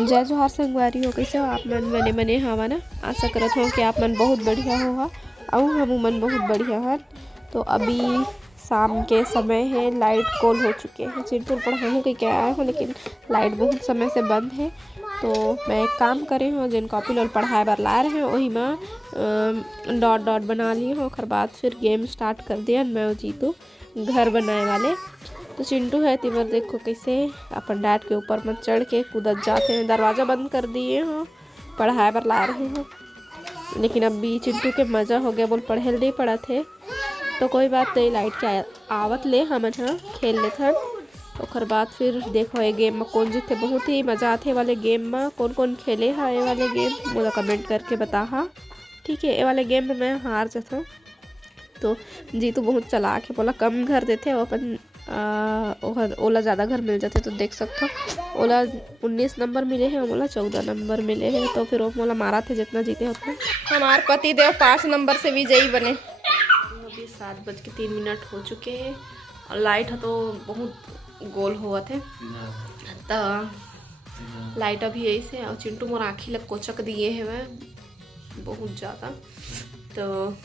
जय जोहार संगवारी हो, कैसे हो आप मन? मने हवा ना, आशा करत हो कि आप मन बहुत बढ़िया हो और हम मन बहुत बढ़िया है। तो अभी शाम के समय है, लाइट कॉल हो चुके हैं। चिंटू पढ़ाऊँ कहीं क्या आया हूँ, लेकिन लाइट बहुत समय से बंद है। तो मैं एक काम करे हूँ, जिन कॉपी लोल पढ़ाए बार ला रहे हैं वही में डॉट डॉट बना ली हूँ। और बाद फिर गेम स्टार्ट कर दिया मैं और जीतू घर बनाए वाले। तो चिंटू है तिमर देखो कैसे अपन डैड के ऊपर में चढ़ के कूदत जाते हैं। दरवाज़ा बंद कर दिए हो, पढ़ाए पर ला रहे हो, लेकिन अभी चिंटू के मज़ा हो गया, बोल पढ़े नहीं पड़ा थे। तो कोई बात नहीं, लाइट के आवत ले हम हाँ खेल लेते हैं। और बाद फिर देखो ये गेम में कौन जीते। बहुत ही मज़ा आते वाले गेम में। कौन कौन खेले हाँ ये वाले गेम मुझे कमेंट करके बता। हाँ ठीक है, ये वाले गेम में मैं हार जाता हूँ। तो जीतू बहुत चलाक है, बोला कम घर देते वो अपन ओला ज़्यादा घर मिल जाते। तो देख सकते हो ओला 19 नंबर मिले हैं, ओला 14 नंबर मिले हैं। तो फिर वो मोला मारा थे जितना जीते उतना। हमारे पति देव 5 नंबर से विजयी बने। अभी 7:03 हो चुके हैं और लाइट है तो बहुत गोल हुआ थे। तो लाइट अभी ऐसे और चिंटू मोर आँखी लग कोचक दिए हैं मैं बहुत ज़्यादा। तो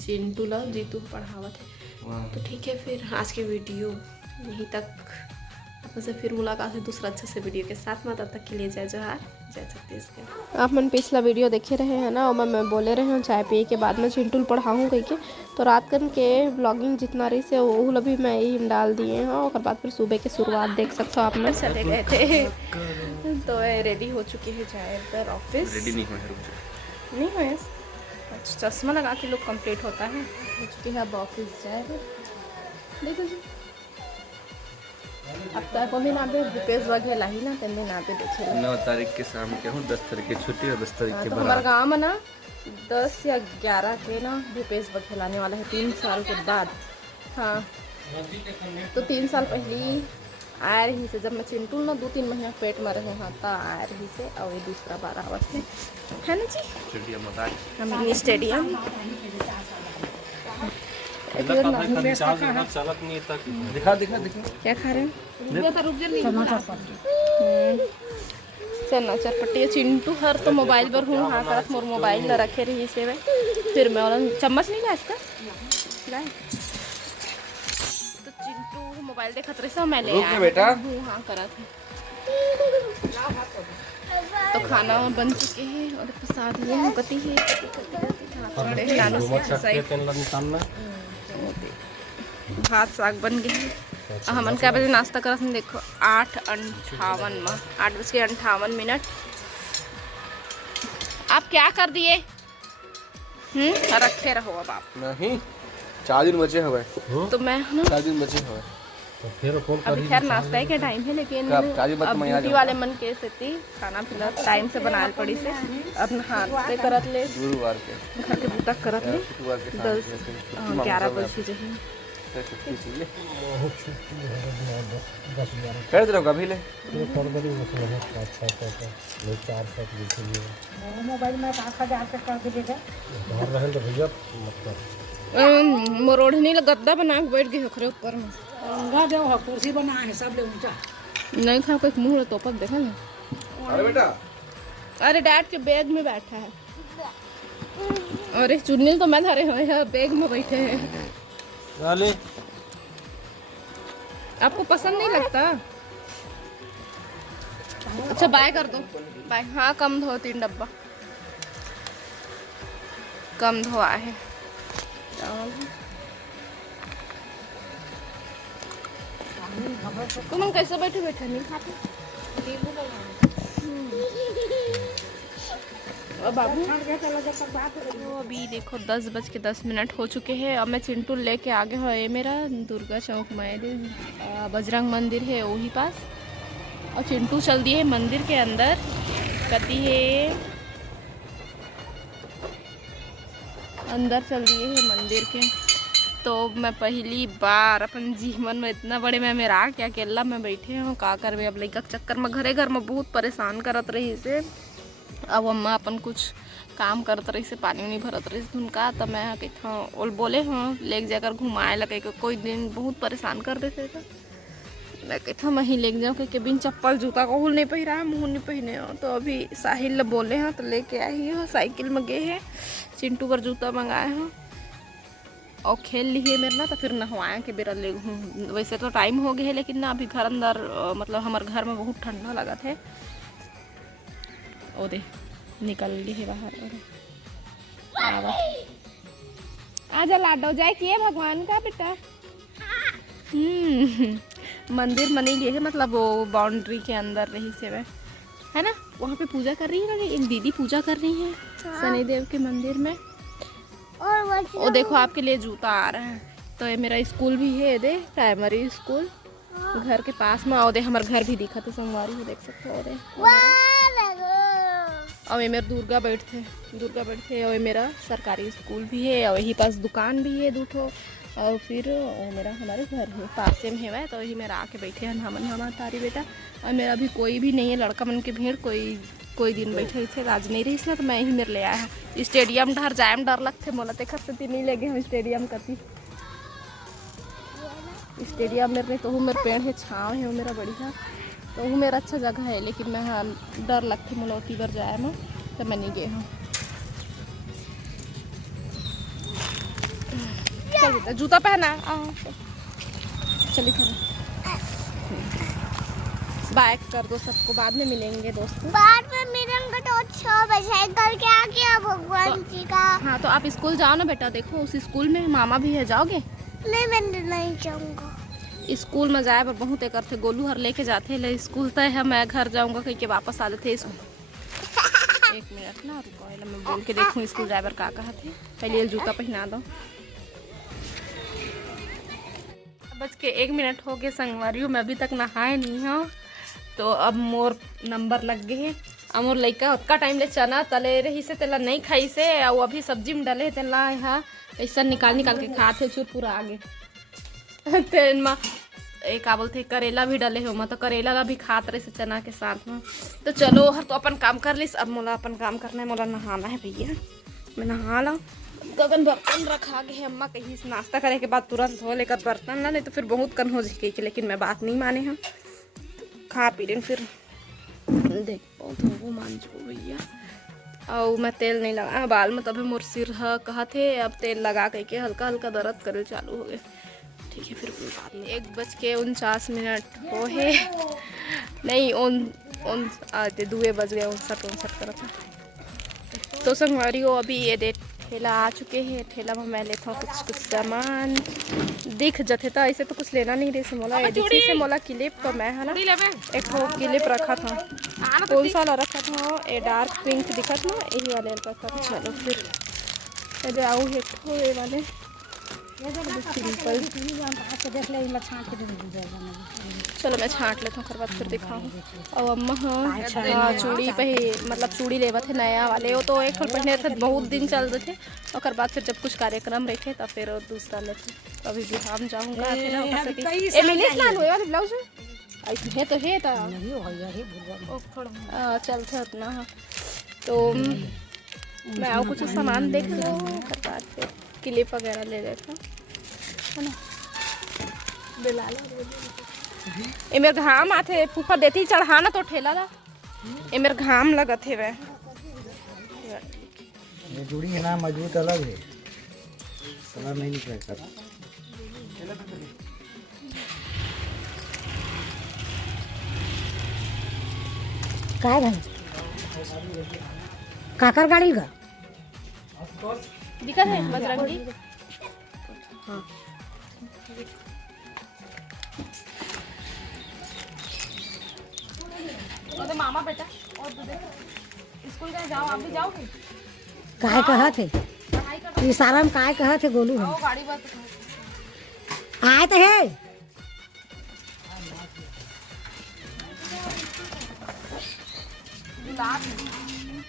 चिंटू ला जीतू पढ़ावत है। तो ठीक है, फिर आज की वीडियो यहीं तक। अपन से फिर मुलाकात है दूसरा अच्छे से वीडियो के साथ में। तब तक के लिए जय जोहार, जय छत्तीसगढ़। आप मन पिछला वीडियो देखे रहे हैं ना, और मैं बोले रहे हूँ चाय पिए के बाद में चिंटू पढ़ाऊँ कहीं के। तो रात कन के ब्लॉगिंग जितना रही से वो भी मैं यही डाल दिए हैं। और बाद फिर सुबह की शुरुआत देख सकते हो आप में चले गए थे। तो रेडी हो चुके हैं, जाए इधर ऑफिस। रेडी नहीं हुए, चश्मा लगा के लोग कंप्लीट होता है। हो चुके हैं अब ऑफिस जाए। देखो जी अब तक कोई ना पे भूपेश वगैरह ही ना तेरे ना पे देखे 9 तारीख के शाम के हूँ, 10 तारीख की छुट्टी और 10 तारीख के तो बाद हमारे गाँव में ना 10 या 11 के ना भूपेश वगैरह आने वाला है 3 साल के बाद। हाँ तो 3 साल पहले आया रही से, जब मैं चिंटू ना 2-3 महीना पेट में रहे हाँ, तो आया रही से। और ये दूसरा बार आवत है ना जी स्टेडियम हम स्टेडियम। दिखा दिखा दिखा क्या खा रहे हैं? चना चटपटी। चिंटू हर तो मोबाइल पर हूँ हाँ करत मोर मोबाइल ला रखे रही से वे। फिर मैं वाला चम्मच नहीं ला इसका लाए। तो चिंटू मोबाइल देखत रही सब मैं ले आया बेटा हूँ हाँ करत है। तो खाना बन चुके हैं और प्रसाद लिए हैं कति है भात साग बन गए। हमन क्या बजे नाश्ता करत हैं देखो 8:58 में 8:58। आप क्या कर दिए? रखे रहो अब आप नहीं 4 दिन बचे हुए। तो मैं 4 दिन बचे हुए तो फिर कौन अभी खैर नाश्ता के टाइम है, लेकिन अब ड्यूटी वाले मन के से खाना पीना टाइम से बनाल पड़ी से अपना हाथ पे करत ले गुरुवार के घर के बूटा करत ले 11 बजे जो कर दे कभी ले मोरोढ़नी गद्दा बना के बैठ गए ओकरे ऊपर में कुर्सी बना है सब ले ऊंचा नहीं खा कोई मुंह तोपत देखा ना। अरे बेटा अरे डैड के बैग में बैठा है और एक चुन्नी तो मैं धरे हुए हैं बैग में बैठे हैं। आपको पसंद नहीं लगता? अच्छा बाय कर दो बाय। हाँ कम धो 3 डब्बा कम धोआ है। तुम कैसे बैठे बैठे नहीं खाते? बाबू तो अभी देखो 10:10 हो चुके हैं। अब मैं चिंटू लेके आगे हो ये मेरा दुर्गा चौक में बजरंग मंदिर है वही पास। और चिंटू चल दिए मंदिर के अंदर कती है अंदर चल दिए है मंदिर के। तो मैं पहली बार अपन जीवन में इतना बड़े में मेरा क्या अकेला में बैठे हूँ का करवे। अब लड़का के चक्कर में घर में बहुत परेशान करत रही से। अब अम्मा अपन कुछ काम करत रही से पानी नहीं भरत रही से उनका। तो मैं कहता और बोले हाँ ले जाकर घुमाए लगे कोई दिन बहुत परेशान कर देते थे। मैं कहता मैं ही ले जाऊँ क्योंकि बिन चप्पल जूता को नहीं पहना है, मुँह नहीं पहने हो। तो अभी साहिल बोले हैं तो लेके आई हो, साइकिल में गए हैं, चिंटू पर जूता मंगाए हो और खेल लिए मेरे ना। तो फिर नहवाए के बेरा ले हूँ। वैसे तो टाइम हो गया है लेकिन ना अभी घर अंदर मतलब हमारे घर में बहुत ठंडा लगा थे। ओ दे निकल ली है बाहर। आजा लाडो जाए किए भगवान का बेटा। मंदिर बनी गई है, मतलब वो बाउंड्री के अंदर रही से वह है ना, वहाँ पे पूजा कर रही है ना, एक दीदी पूजा कर रही है शनिदेव के मंदिर में। और वो देखो आपके लिए जूता आ रहा है। तो ये मेरा स्कूल भी है, दे प्राइमरी स्कूल घर के पास में। और दे हमारे घर भी दिखा तो संगवारी हो, देख सकते हो। और ये मेरा दुर्गा बैठते और ये मेरा सरकारी स्कूल भी है और यही पास दुकान भी है दूठो। और फिर मेरा हमारे घर है पास में है वह, तो यही मेरा आके बैठे हैं हमारा तारी बेटा। और मेरा भी कोई भी नहीं है लड़का मन के भीड़, कोई दिन बैठे थे आज नहीं रही इसलिए तो मैं ही मेरे ले आया हूँ। स्टेडियम डर जाए में डर लगते मोला ते खर्च नहीं लगे हम स्टेडियम कती। स्टेडियम मेरे तो हूँ मेरे पेड़ है, छाँव है वो मेरा बढ़िया, तो वो मेरा अच्छा जगह है। लेकिन मैं हाँ डर लगती मोला की बार जाए में, तो मैं नहीं गए हूँ। चल बेटा जूता पहना, चलिए थोड़ा बाय कर दो सबको, बाद में मिलेंगे दोस्तों। बाद में मिलेंगे तो 6 बजे कल क्या किया भगवान जी का। हाँ तो आप स्कूल जाओ ना बेटा, देखो उस स्कूल में मामा भी है, जाओगे? नहीं मैं नहीं जाऊंगा स्कूल में जाए पर बहुत एक थे गोलू हर लेके जाते ले स्कूल तय है। मैं घर जाऊंगा कहीं के वापस आ जाते स्कूल। एक मिनट ना रुको, मैं बोल के देखूँ स्कूल ड्राइवर का कहा थे। पहले जूता पहना दो। 1:01 हो गए संगवारी, मैं अभी तक नहाए नहीं हूँ। तो अब मोर नंबर लग गए हैं। अब मोर लड़का उतना टाइम ले चना तले रही से तेला नहीं खाई से, और अभी सब्जी में डले तेला यहाँ ऐसा निकाल के खाते चूर पूरा आगे। तेल में एक का बोलते करेला भी डले हो, तो करेला ला भी खात रहे से चना के साथ में। तो चलो हर तो अपन काम कर लिस, अब मोला अपन काम करना है, मोला नहाना है भैया। मैं नहा ला। गगन बर्तन रखा गए अम्मा कहीं से नाश्ता करे के बाद तुरंत धो लेकर बर्तन ना, नहीं तो फिर बहुत कन हो जाए। लेकिन मैं बात नहीं माने हम, खा पी लें फिर देख बहुत वो मान जो भैया। और मैं तेल नहीं लगा बाल में, तभी मोर सिर कहा थे। अब तेल लगा के हल्का हल्का दर्द करे चालू हो गए। ठीक है फिर कोई बात नहीं। 1:49 हो है नहीं, 2 बज गए 59 करता। तो संगवारी हो अभी ये देख ठेला आ चुके हैं। ठेला में मैं लेता हूँ कुछ सामान दिख जाते था, ऐसे तो कुछ लेना नहीं रही से मोला। एडिसी से मोला क्लिप तो मैं है ना एक क्लिप रखा था, कौन सा वाला रखा था, ये डार्क पिंक दिखा था, यही वाले रखा था। चलो फिर आओ ये वाले सिंपल। चलो मैं छाँट लेता हूँ, फिर बाद फिर दिखाऊँ। और अम्मा हाँ चूड़ी पे मतलब चूड़ी लेवा थे नया वाले, वो तो एक फल पहने थे बहुत दिन चल रहे थे। और बाद फिर जब कुछ कार्यक्रम रखे तब फिर दूसरा लेते। तो अभी भी हम जाऊँगा ब्लाउज है तो है चलते उतना। तो मैं और कुछ सामान देख लो, बाद फिर क्लिप वगैरह ले लेता है ना। ए मेरे घाम आते फूफा देती चढ़ाना तो ठेला ला। ए मेरे घाम लगा थे वे ये जुड़ी है ना मजबूत अलग है, कलर नहीं निकल सकता। काय भाई काकर गाड़ी का दिखा है बजरंगी। हाँ तो मामा बेटा और स्कूल गए, जाओ आप भी जाओगे? काय कहा थे इशारा में काय कहा थे गोलू है गाड़ी बस आए तो है।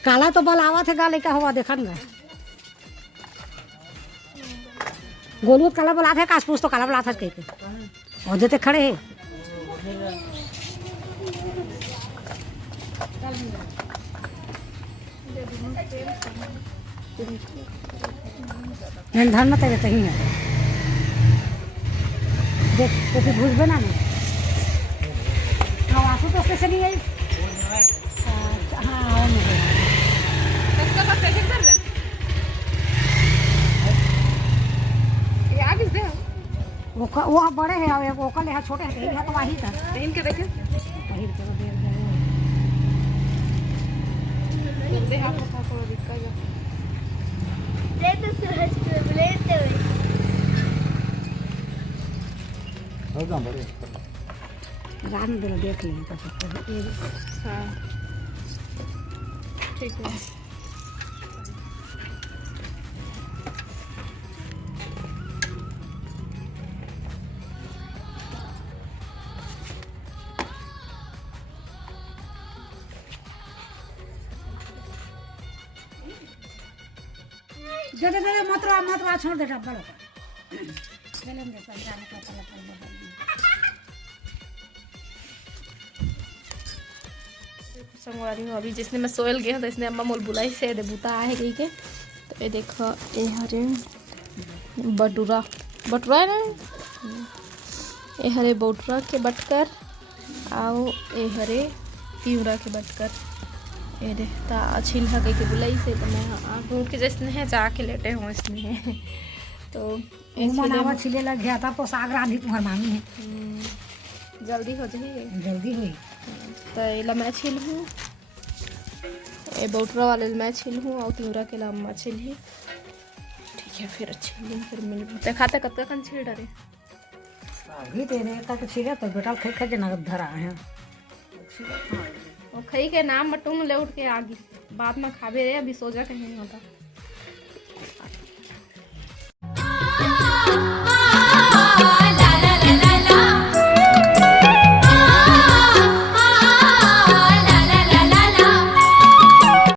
काला तो बलावा थे गाले का हुआ देखा ना गोलू काला बला था, काश पूछ तो काला बला था कहीं के और देते खड़े हैं। धन मत रहते ही है देख तो फिर भूल बना ना आशुतोष कैसे नहीं आई? हाँ और नहीं कब आप पैसे कर रहे ये आगे दे वो बड़े हैं और एक ओकल है छोटे हैं यही है तो वही था इनके देखे वही के दे दे हाथ में थोड़ा दिक्कत है ले तो सूरज को लेते हुए और कहाँ बड़े रान दे देख लेंगे तो सब हाँ ठीक है दे मत छोड़ दे डब्बा लोग चलें दे सब जाने का पहले बदल संगवारी हो अभी जिसने मैं सोयल गया तो इसने अम्मा मोल बुलाई से दे बुता है कहीं के तो ये देखो ये हरे बटूरा बटूरा है ना ये हरे बटूरा के बटकर आओ ये हरे तिवरा के बटकर ये देखता छिलहा के बुलाई से तो मैं आँख उठ के जैसे है जाके लेटे हूँ इसमें तो मनावा छिले लग गया था तो साग रांधी तुम्हार मांगी है जल्दी हो जाए जल्दी हुई तो ये मैं छिल हूँ ये बटूरा वाले मैं छिल हूँ और तिवरा के लम्बा छिल ही ठीक है फिर अच्छी फिर मिल दिखाते कब तक छिल डरे अभी तेरे तक छिले तो बेटा खाई खा जना धरा है और खई के नाम मटून ले उठ के आगे बाद में खावे रे अभी सोजा कहीं होता